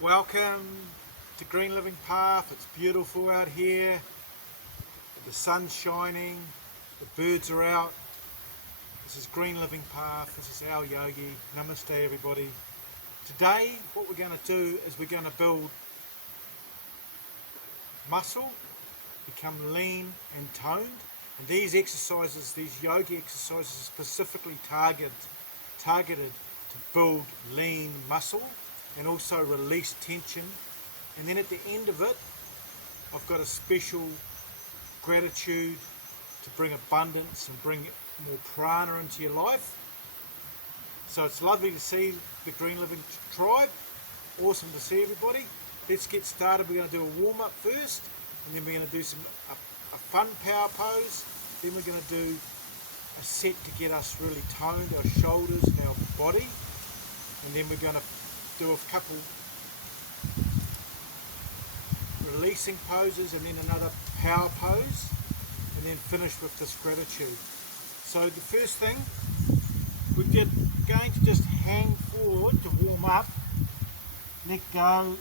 Welcome to Green Living Path. It's beautiful out here. The sun's shining. The birds are out. This is Green Living Path. This is Alyogi. Namaste everybody. Today what we're going to do is we're going to build muscle, become lean and toned. And these exercises, these yogi exercises, are specifically targeted to build lean muscle and also release tension. And then at the end of it, I've got a special gratitude to bring abundance and bring more prana into your life. So it's lovely to see the Green Living tribe. Awesome to see everybody. Let's get started. We're going to do a warm up first, and then we're going to do a fun power pose. Then we're going to do a set to get us really toned, our shoulders and our body. And then we're going to do a couple releasing poses and then another power pose, and then finish with this gratitude. So the first thing, we're going to just hang forward to warm up, let go,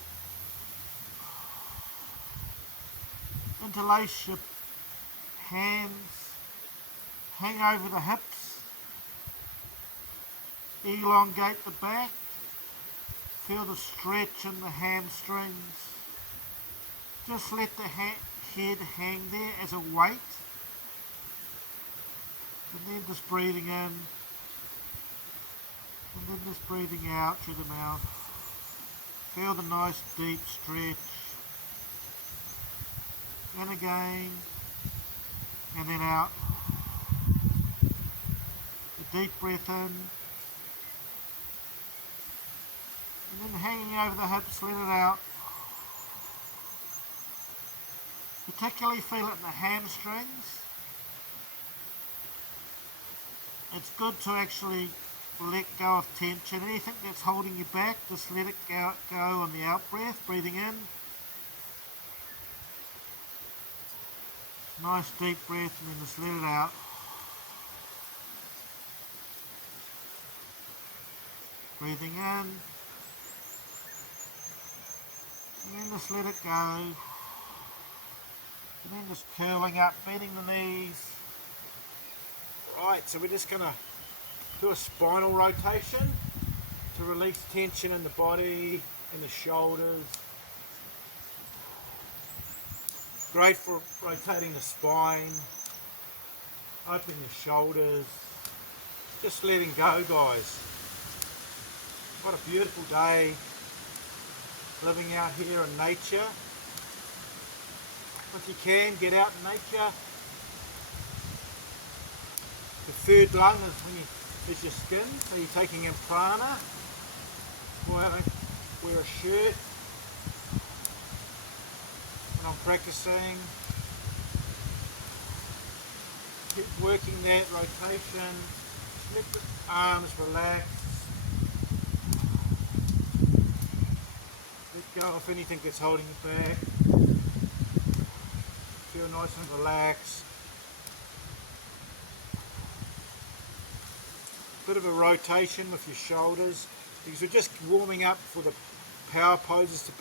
interlace your hands, hang over the hips, elongate the back, feel the stretch in the hamstrings. Just let the head hang there as a weight, and then just breathing in, and then just breathing out through the mouth. Feel the nice deep stretch, and again, and then out. A deep breath in, and then hanging over the hips, let it out. Particularly feel it in the hamstrings. It's good to actually let go of tension. Anything that's holding you back, just let it go on the out breath, breathing in. Nice deep breath, and then just let it out. Breathing in, and then just let it go. And then just curling up, bending the knees. Right, so we're just going to do a spinal rotation to release tension in the body, in the shoulders. Great for rotating the spine, opening the shoulders. Just letting go, guys. What a beautiful day, living out here in nature. If you can, get out in nature. The third lung is your skin, so you're taking in prana. Why I don't wear a shirt when I'm practicing. Keep working that rotation. Let the arms relax. Let go of anything that's holding you back. Feel nice and relaxed. Bit of a rotation with your shoulders, because we're just warming up for the power poses to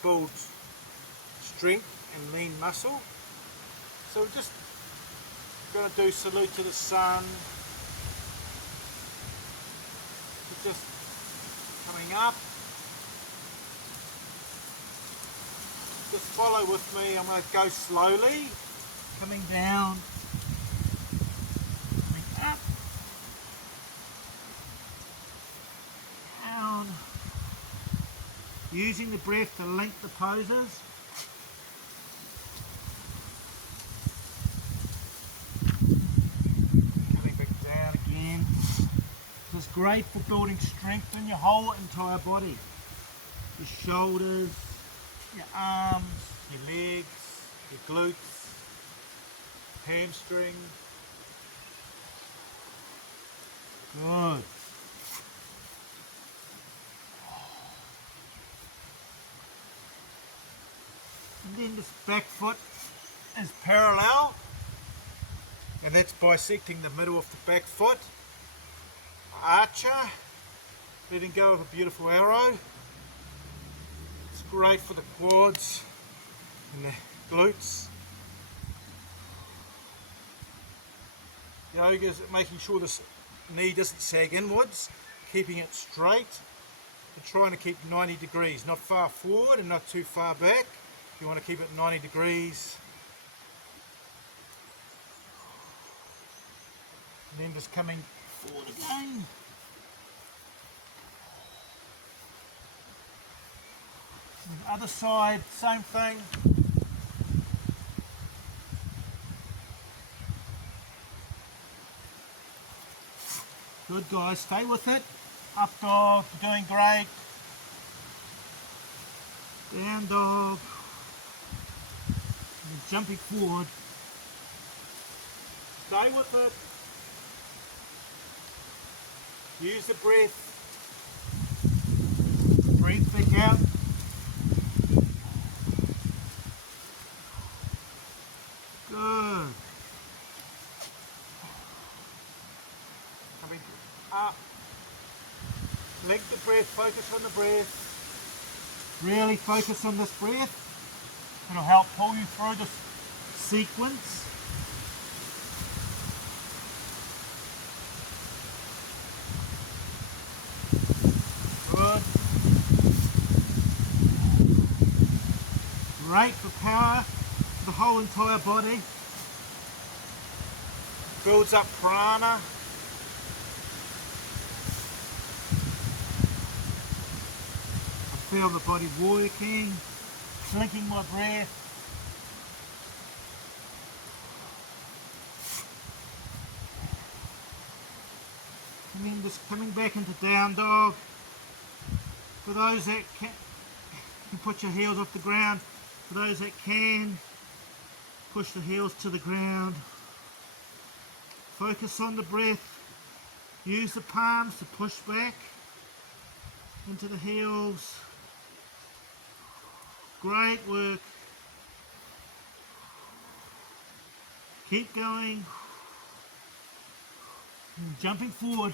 build strength and lean muscle. So we're just going to do salute to the sun. We're just coming up. Just follow with me. I'm going to go slowly, coming down, coming up, down, using the breath to link the poses. Coming back down again. This is great for building strength in your whole entire body. Your shoulders, your arms, your legs, your glutes, hamstring. Good. And then this back foot is parallel, and that's bisecting the middle of the back foot. Archer, letting go of a beautiful arrow. great for the quads and the glutes. Yoga is making sure this knee doesn't sag inwards, keeping it straight, and trying to keep 90 degrees, not far forward and not too far back. You want to keep it 90 degrees. And then just coming forward again. And the other side, same thing. Good guys, stay with it. Up dog, you're doing great. Down dog. And jumping forward. Stay with it. Use the breath. Breathe back out. Good. Coming up. Leg the breath, focus on the breath. Really focus on this breath. It'll help pull you through this sequence. Good. Great for power for the whole entire body. Builds up prana. I feel the body working, clinking my breath. And then just coming back into down dog. For those that can put your heels off the ground. For those that can, push the heels to the ground. Focus on the breath. Use the palms to push back into the heels. Great work. Keep going. And jumping forward.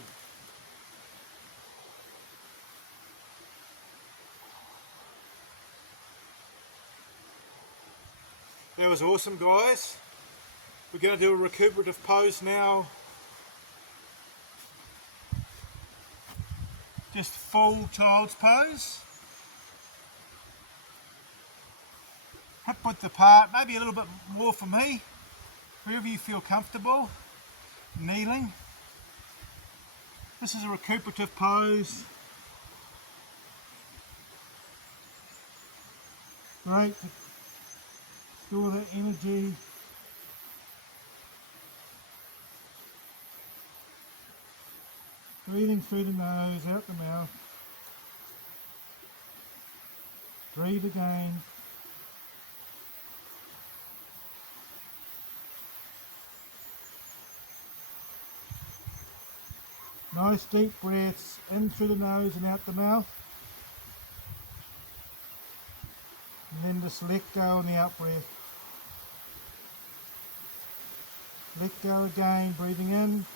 That was awesome, guys. We're going to do a recuperative pose now. Just full child's pose. Hip width apart, maybe a little bit more for me. Wherever you feel comfortable. Kneeling. This is a recuperative pose. Great. Feel that energy. Breathing through the nose, out the mouth. Breathe again. Nice deep breaths in through the nose and out the mouth. And then just let go on the out breath. Let go again, breathing in.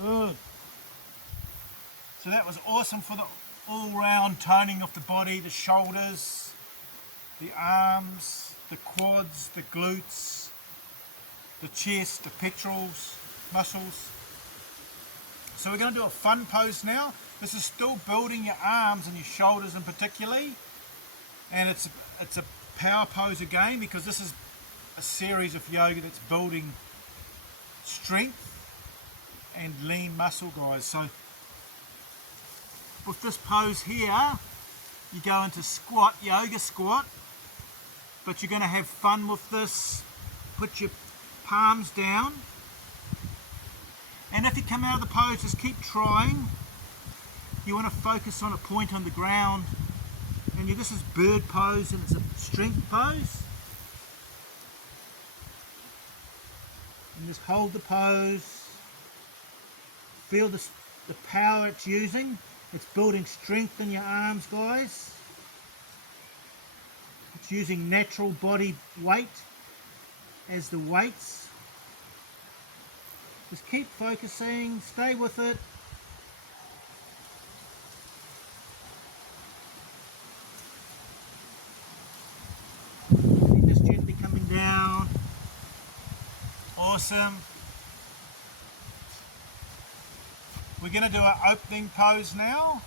Good. So that was awesome for the all-round toning of the body, the shoulders, the arms, the quads, the glutes, the chest, the pectorals, muscles. So we're going to do a fun pose now. This is still building your arms and your shoulders in particularly. And it's a power pose again, because this is a series of yoga that's building strength and lean muscle, guys. So with this pose here, you go into squat, yoga squat, but you're going to have fun with this. Put your palms down, and if you come out of the pose, just keep trying. You want to focus on a point on the ground, and this is bird pose, and it's a strength pose. And just hold the pose. Feel the power it's using. It's building strength in your arms, guys. It's using natural body weight as the weights. Just keep focusing, stay with it. awesome. We're going to do our opening pose now.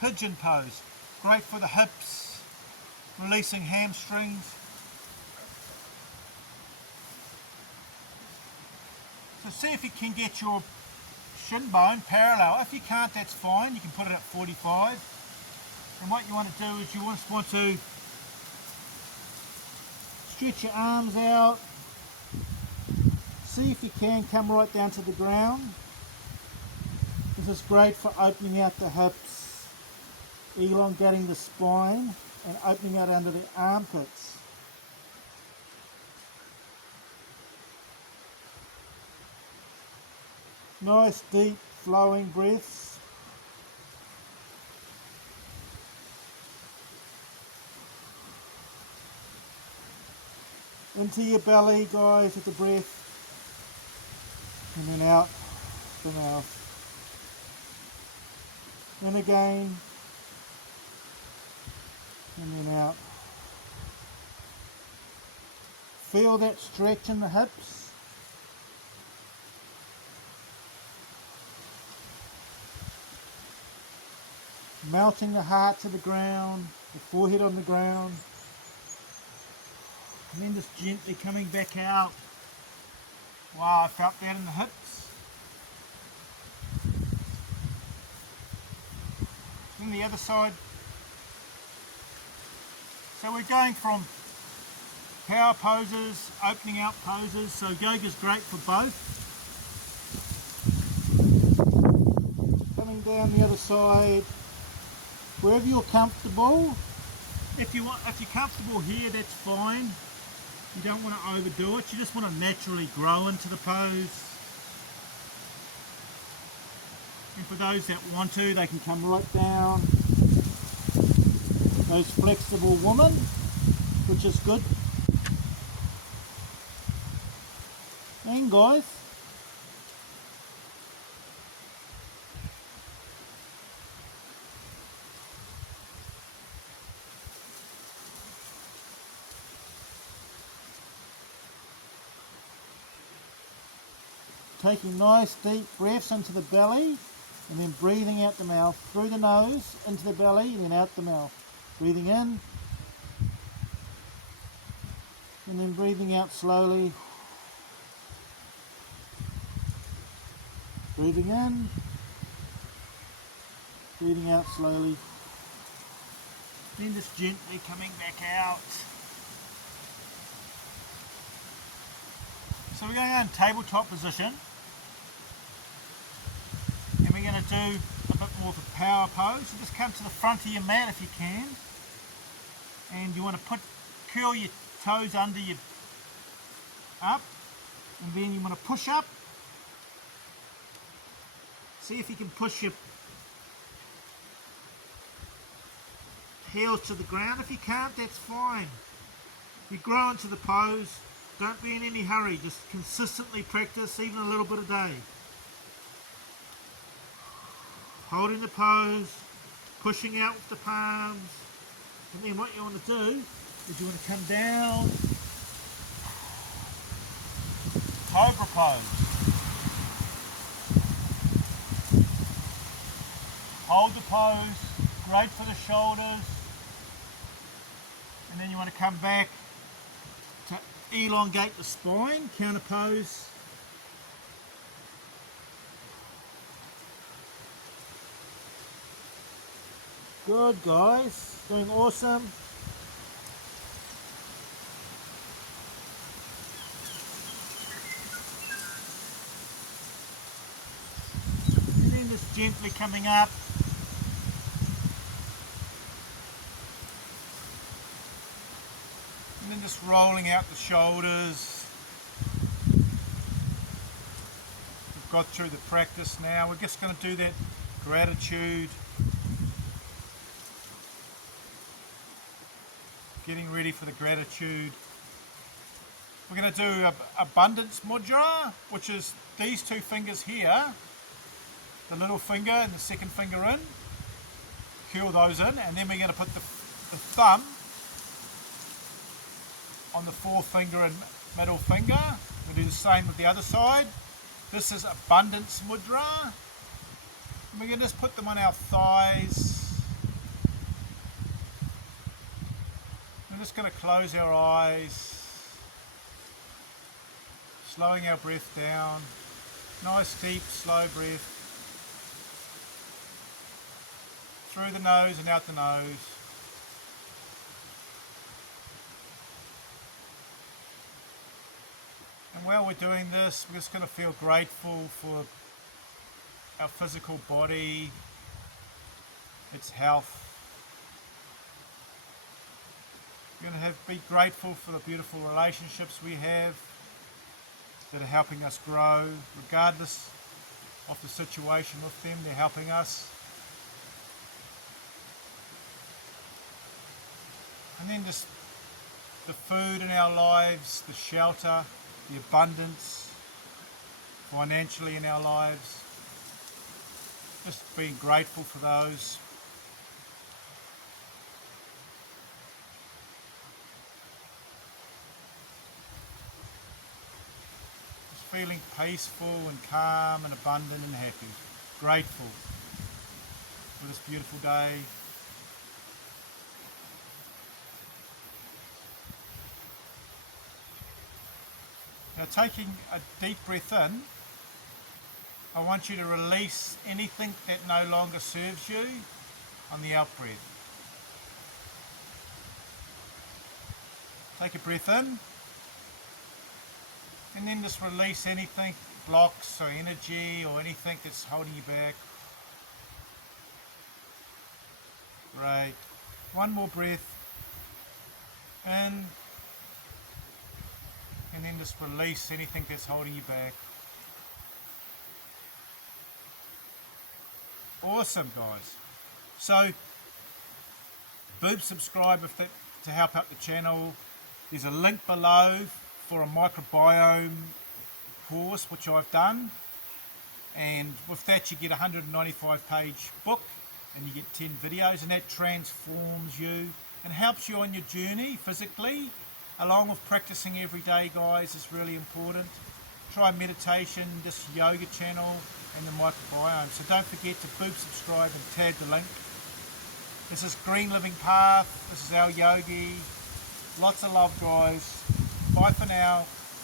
Pigeon pose. Great for the hips, releasing hamstrings. So see if you can get your shin bone parallel. If you can't, that's fine. You can put it at 45. And what you want to do is you just want to stretch your arms out. See if you can come right down to the ground. This is great for opening out the hips, elongating the spine, and opening out under the armpits. Nice deep flowing breaths. Into your belly, guys, with the breath, and then out the mouth. In again, and then out. Feel that stretch in the hips. Melting the heart to the ground, the forehead on the ground. And then just gently coming back out. Wow, I felt that in the hips. Then the other side. So we're going from power poses, opening out poses. So yoga's great for both. Coming down the other side. Wherever you're comfortable. If you're comfortable here, that's fine. You don't want to overdo it, you just want to naturally grow into the pose. And for those that want to, they can come right down. Those flexible women, which is good. And guys, taking nice deep breaths into the belly and then breathing out the mouth, through the nose, into the belly and then out the mouth. Breathing in and then breathing out slowly. Breathing in, breathing out slowly. Then just gently coming back out. So we're going on tabletop position. And we're going to do a bit more of a power pose. So just come to the front of your mat if you can. And you want to curl your toes under you up. And then you want to push up. See if you can push your heels to the ground. If you can't, that's fine. You grow into the pose. Don't be in any hurry. Just consistently practice, even a little bit a day. Holding the pose, pushing out with the palms. And then what you want to do is you want to come down. Cobra pose. Hold the pose, great for the shoulders. And then you want to come back to elongate the spine, counter pose. Good guys, doing awesome. And then just gently coming up. And then just rolling out the shoulders. We've got through the practice now. We're just going to do that gratitude. Getting ready for the gratitude. We're going to do abundance mudra, which is these two fingers here. The little finger and the second finger in. Curl those in, and then we're going to put the thumb on the fourth finger and middle finger. We're do the same with the other side. This is abundance mudra. And we can just put them on our thighs. We're just going to close our eyes, slowing our breath down. Nice deep slow breath through the nose and out the nose. And while we're doing this, we're just going to feel grateful for our physical body, its health. We're going to be grateful for the beautiful relationships we have that are helping us grow, regardless of the situation with them. They're helping us. And then just the food in our lives, the shelter, the abundance financially in our lives. Just being grateful for those. Just feeling peaceful and calm and abundant and happy. Grateful for this beautiful day. Now, taking a deep breath in, I want you to release anything that no longer serves you on the out breath. Take a breath in, and then just release anything, blocks or energy or anything that's holding you back. Great. One more breath in. And then just release anything that's holding you back. Awesome, guys. So, boob subscribe to help out the channel. There's a link below for a microbiome course which I've done. And with that you get a 195-page book and you get 10 videos, and that transforms you and helps you on your journey physically. Along with practicing every day, guys, is really important. Try meditation, this yoga channel, and the microbiome. So don't forget to boob subscribe and tag the link. This is Green Living Path. This is Alyogi. Lots of love, guys. Bye for now.